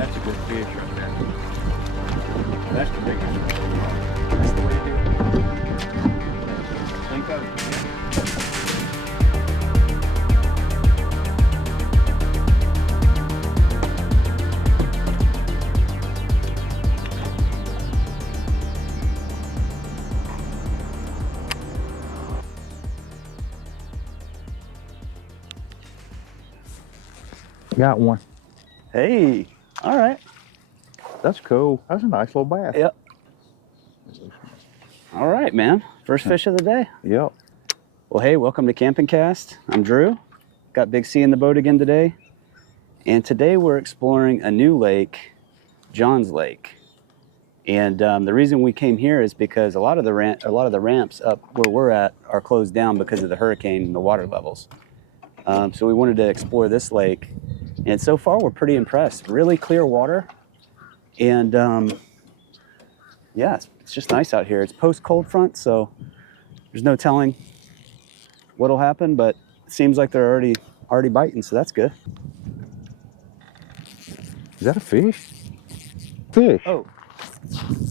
That's a good fish right there. That's the biggest one. That's the way to do it. Think of it. Got one. Hey, all right. That's cool. That's a nice little bass. Yep. All right, man. First fish of the day. Yep. Well, hey, welcome to Camping Cast. I'm Drew. Got Big C in the boat again today. And today we're exploring a new lake, John's Lake. And the reason we came here is because a lot of the ramps up where we're at are closed down because of the hurricane and the water levels. So we wanted to explore this lake. And so far, we're pretty impressed. Really clear water. And yeah, it's just nice out here. It's post-cold front, so there's no telling what'll happen, but it seems like they're already biting, so that's good. Is that a fish? Fish. Oh.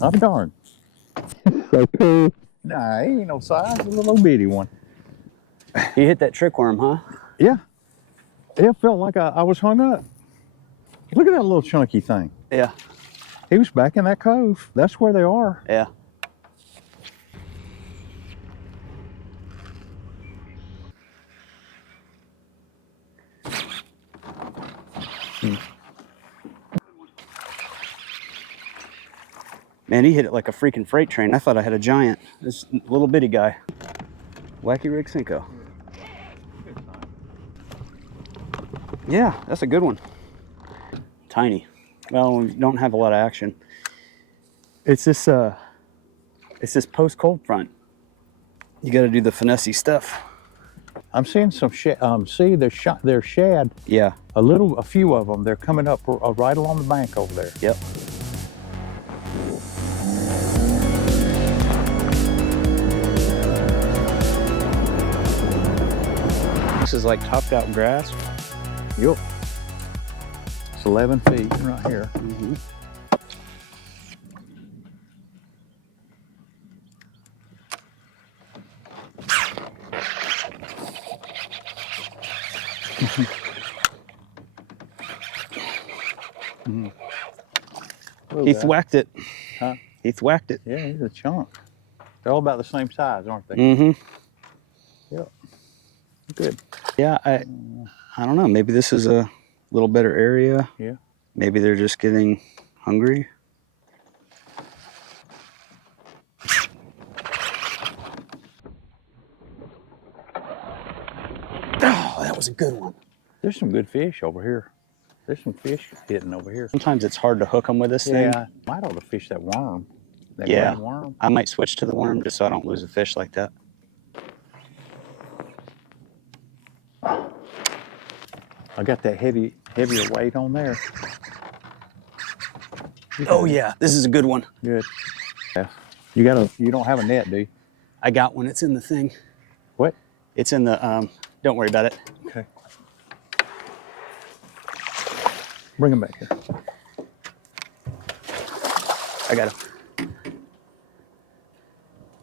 I'm darn. So cool. Nah, he ain't no size. It's a little bitty one. You hit that trick worm, huh? Yeah. It felt like I was hung up. Look at that little chunky thing. Yeah. He was back in that cove. That's where they are. Yeah. Man, he hit it like a freaking freight train. I thought I had a giant. This little bitty guy. Wacky Rig Cinco. Yeah, that's a good one. Tiny. Well, we don't have a lot of action. It's this post-cold front. You got to do the finesse stuff. I'm seeing some see, there's shad. Yeah. A few of them. They're coming up right along the bank over there. Yep. This is like topped out grass. Yep. It's 11 feet right here. Mm-hmm. He thwacked it. Huh? He thwacked it. Yeah, he's a chunk. They're all about the same size, aren't they? Mm-hmm. Yep. Good. Yeah, I don't know. Maybe this is a little better area. Yeah. Maybe they're just getting hungry. Oh, that was a good one. There's some good fish over here. There's some fish hitting over here. Sometimes it's hard to hook them with this thing. Yeah, might ought to fish that worm. That Yeah, green worm. I might switch to the worm just so I don't lose a fish like that. I got that heavier weight on there. Oh yeah, this is a good one. Good. Yeah. You don't have a net, do you? I got one. It's in the thing. What? It's in the, don't worry about it. Okay. Bring him back here. I got him.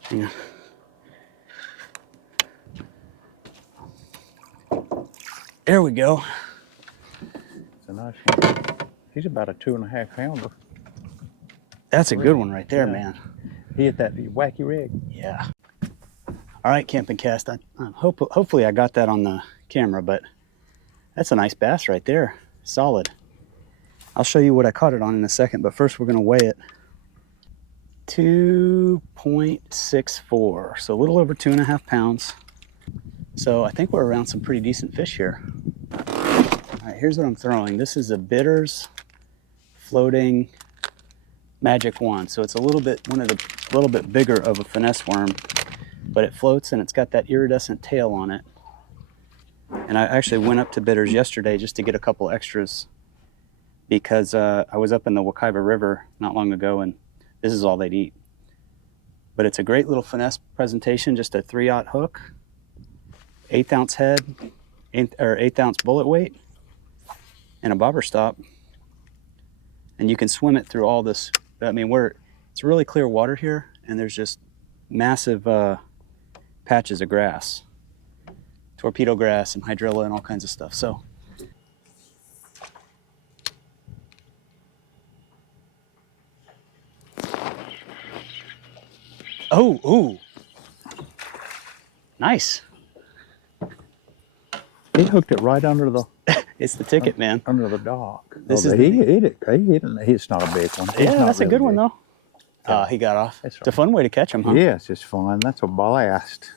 Hang on. There we go. It's a nice one. He's about a 2.5 pounder. That's a good one right there, Yeah. man. He hit that wacky rig. Yeah. All right, Camping Cast. Hopefully I got that on the camera, but that's a nice bass right there. Solid. I'll show you what I caught it on in a second, but first we're going to weigh it. 2.64, so a little over 2.5 pounds. So I think we're around some pretty decent fish here. All right, here's what I'm throwing. This is a Bitters floating Magic Wand. So it's a little bit bigger of a finesse worm, but it floats and it's got that iridescent tail on it. And I actually went up to Bitters yesterday just to get a couple extras because I was up in the Wekiva River not long ago and this is all they'd eat. But it's a great little finesse presentation, just a 3/0 hook, 1/8 ounce head, or 1/8 ounce bullet weight, and a bobber stop. and you can swim it through all this. I mean, it's really clear water here, and there's just massive patches of grass, torpedo grass and hydrilla and all kinds of stuff. So ooh, nice. He hooked it right under the. It's the ticket, man. Under the dock. This he is hit it. It's not a big one. Yeah, that's a good one though. He got off. It's a fun way to catch him, huh? Yeah, it's just fun. That's a blast.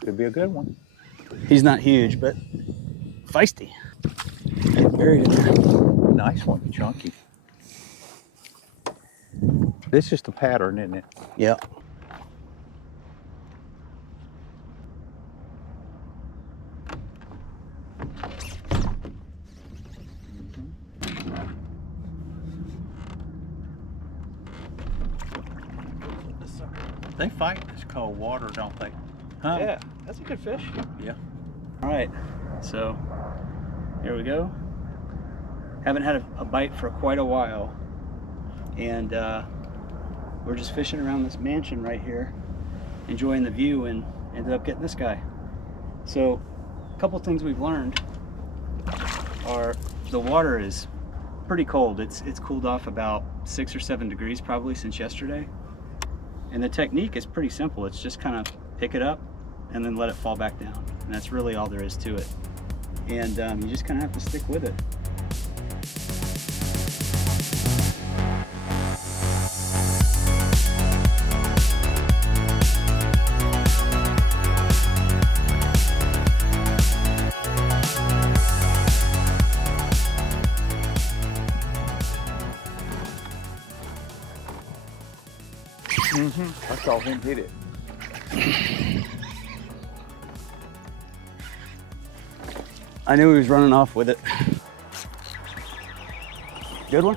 Could be a good one. He's not huge, but feisty. Get buried in there. Nice one, chunky. This is the pattern, isn't it? Yeah. They fight this cold water, don't they? Huh? Yeah, that's a good fish. Yeah. All right, so here we go. Haven't had a bite for quite a while, and we're just fishing around this mansion right here, enjoying the view, and ended up getting this guy. So a couple things we've learned are the water is pretty cold. It's cooled off about 6 or 7 degrees probably since yesterday. And the technique is pretty simple. It's just kind of pick it up and then let it fall back down. And that's really all there is to it. And you just kind of have to stick with it. I saw him hit it. I knew he was running off with it. Good one?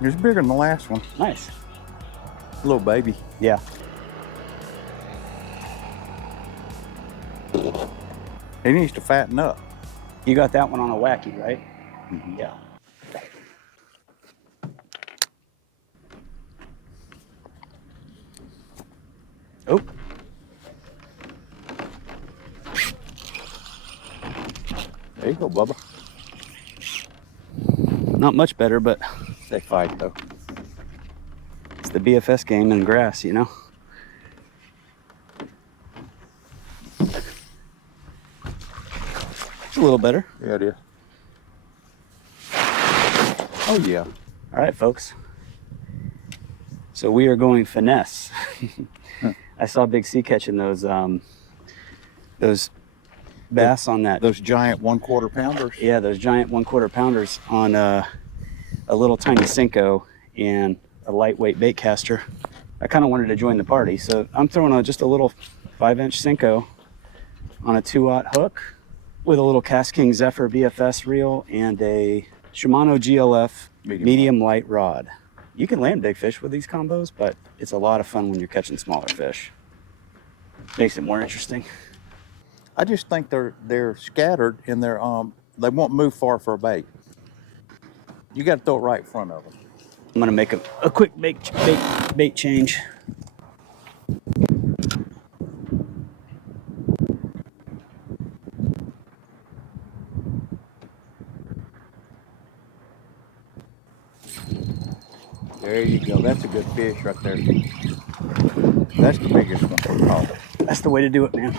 It was bigger than the last one. Nice. Little baby. Yeah. He needs to fatten up. You got that one on a wacky, right? Mm-hmm. Yeah. Oh. There you go, Bubba. Not much better, but They fight though. it's the BFS game in grass, you know? It's a little better. Yeah, it is. Oh yeah. All right, folks. So we are going finesse. I saw Big C catching those bass on that. Those giant 1/4 pounders. Yeah, those giant 1/4 pounders on a little tiny Cinco and a lightweight bait caster. I kind of wanted to join the party, so I'm throwing just a little 5-inch Cinco on a 2/0 hook with a little Cast King Zephyr BFS reel and a Shimano GLF medium light rod. You can land big fish with these combos, but it's a lot of fun when you're catching smaller fish. Makes it more interesting. I just think they're scattered and they won't move far for a bait. You got to throw it right in front of them. I'm gonna make a quick bait change. There you go. That's a good fish right there. That's the biggest one for call. That's the way to do it, man.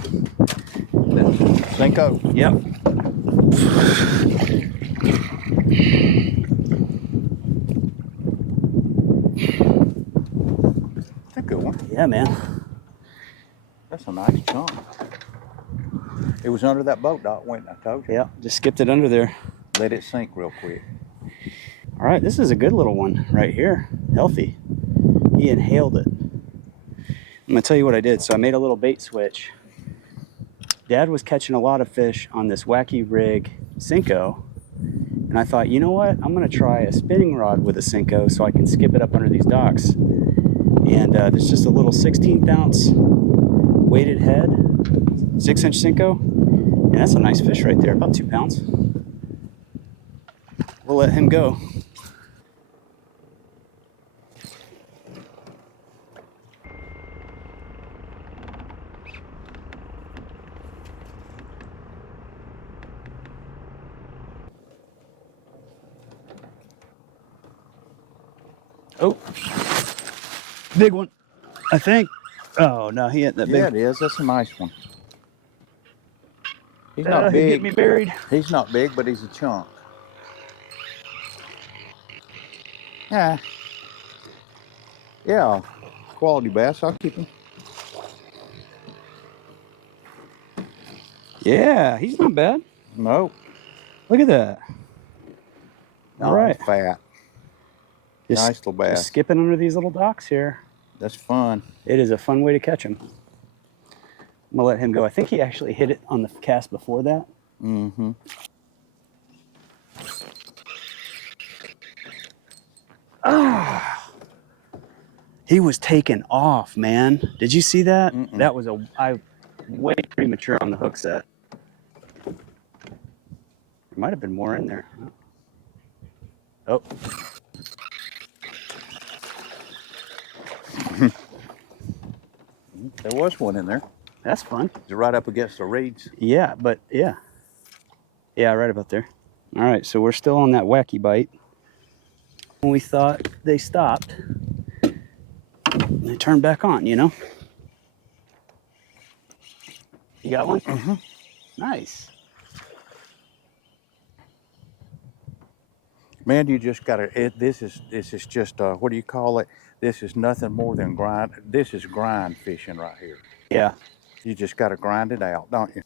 Cinco. Yep. That's a good one. Yeah, man. That's a nice chunk. It was under that boat dock, wasn't it? I told you. Yeah, just skipped it under there. Let it sink real quick. All right, this is a good little one right here. Healthy. He inhaled it. I'm gonna tell you what I did. So I made a little bait switch. Dad was catching a lot of fish on this wacky rig Cinco, and I thought, you know what? I'm gonna try a spinning rod with a Cinco so I can skip it up under these docks. And there's just a little 16th ounce weighted head, 6-inch Senko, and that's a nice fish right there, about 2 pounds. We'll let him go. Oh, big one, I think. Oh no, he ain't that big. Yeah, it is. That's a nice one. He's not big. He hit me buried. He's not big, but he's a chunk. Yeah. Yeah. Quality bass. I'll keep him. Yeah, he's not bad. Nope. Look at that. All right. He's fat. Just, nice little bass. Just skipping under these little docks here. That's fun. It is a fun way to catch him. I'm gonna let him go. I think he actually hit it on the cast before that. Mm-hmm. Ah, he was taken off, man. Did you see that? Mm-mm. That was way premature on the hook set. There might have been more in there. Oh. There was one in there. That's fun. It's right up against the reeds. Yeah, but yeah. Yeah, right about there. All right, so we're still on that wacky bite. When we thought they stopped, they turned back on, you know? You got one? Mm-hmm. Nice. Man, you just gotta. This is just what do you call it? This is nothing more than grind. This is grind fishing right here. Yeah. You just gotta grind it out, don't you?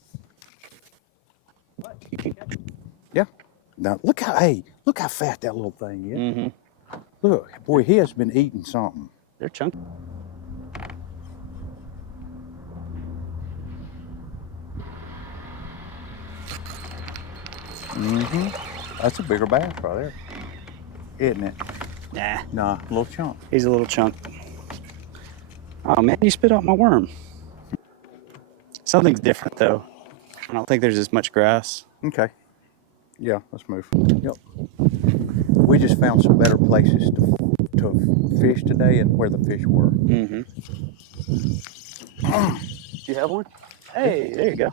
Yeah. Now look how fat that little thing is. Mm-hmm. Look, boy, he has been eating something. They're chunky. Mm-hmm. That's a bigger bass right there, isn't it? Nah. Nah, little chunk. He's a little chunk. Oh man, you spit out my worm. Something's different though. I don't think there's as much grass. Okay. Yeah, let's move. Yep. We just found some better places to fish today and where the fish were. Mm-hmm. You have one? Hey, there you go.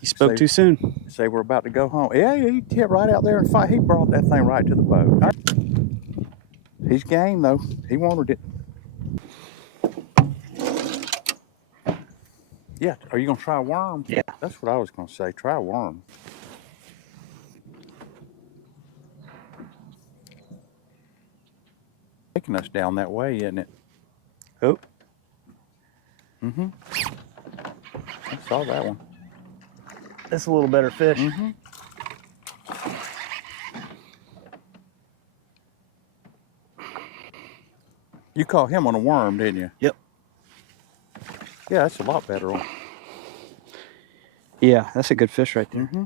You spoke too soon. Say we're about to go home. Yeah, he hit right out there and fight. He brought that thing right to the boat. He's game though. He wanted it. Yeah, are you gonna try a worm? Yeah. That's what I was gonna say. Try a worm. Taking us down that way, isn't it? Oh. Mm-hmm. I saw that one. That's a little better fish. Mm-hmm. You caught him on a worm, didn't you? Yep. Yeah, that's a lot better one. Yeah, that's a good fish right there. Mm-hmm.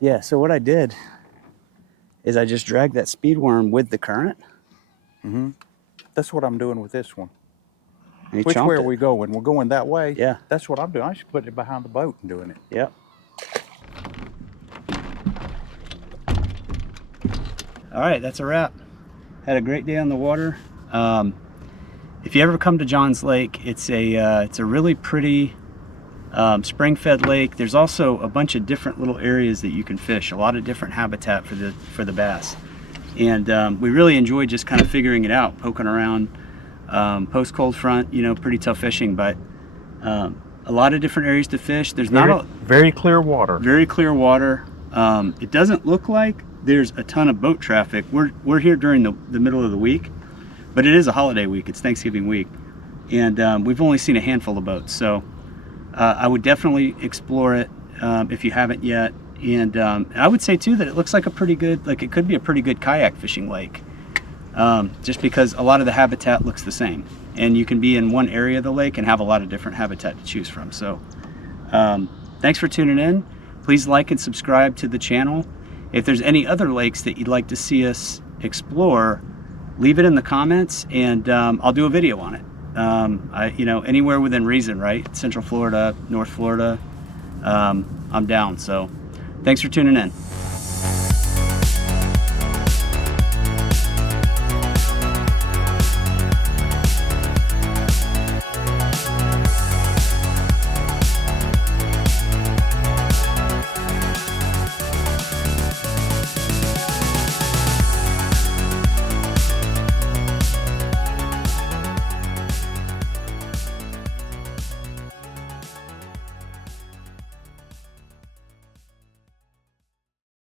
Yeah, so what I did is I just dragged that speed worm with the current. Mm-hmm. That's what I'm doing with this one. And he Which chomped way are it. we going? We're going that way? Yeah. That's what I'm doing. I should put it behind the boat and doing it. Yep. All right, that's a wrap. Had a great day on the water. If you ever come to Johns Lake, it's a really pretty spring-fed lake. There's also a bunch of different little areas that you can fish. A lot of different habitat for the bass, and we really enjoyed just kind of figuring it out, poking around. Post cold front, you know, pretty tough fishing, but a lot of different areas to fish. There's very clear water. Very clear water. It doesn't look like there's a ton of boat traffic. We're here during the middle of the week, but it is a holiday week. It's Thanksgiving week, and we've only seen a handful of boats. So I would definitely explore it if you haven't yet. And I would say too that it looks like a pretty good, like it could be a pretty good kayak fishing lake, just because a lot of the habitat looks the same, and you can be in one area of the lake and have a lot of different habitat to choose from. So thanks for tuning in. Please like and subscribe to the channel. If there's any other lakes that you'd like to see us explore, leave it in the comments, and I'll do a video on it. Anywhere within reason, right? Central Florida, North Florida, I'm down. So thanks for tuning in.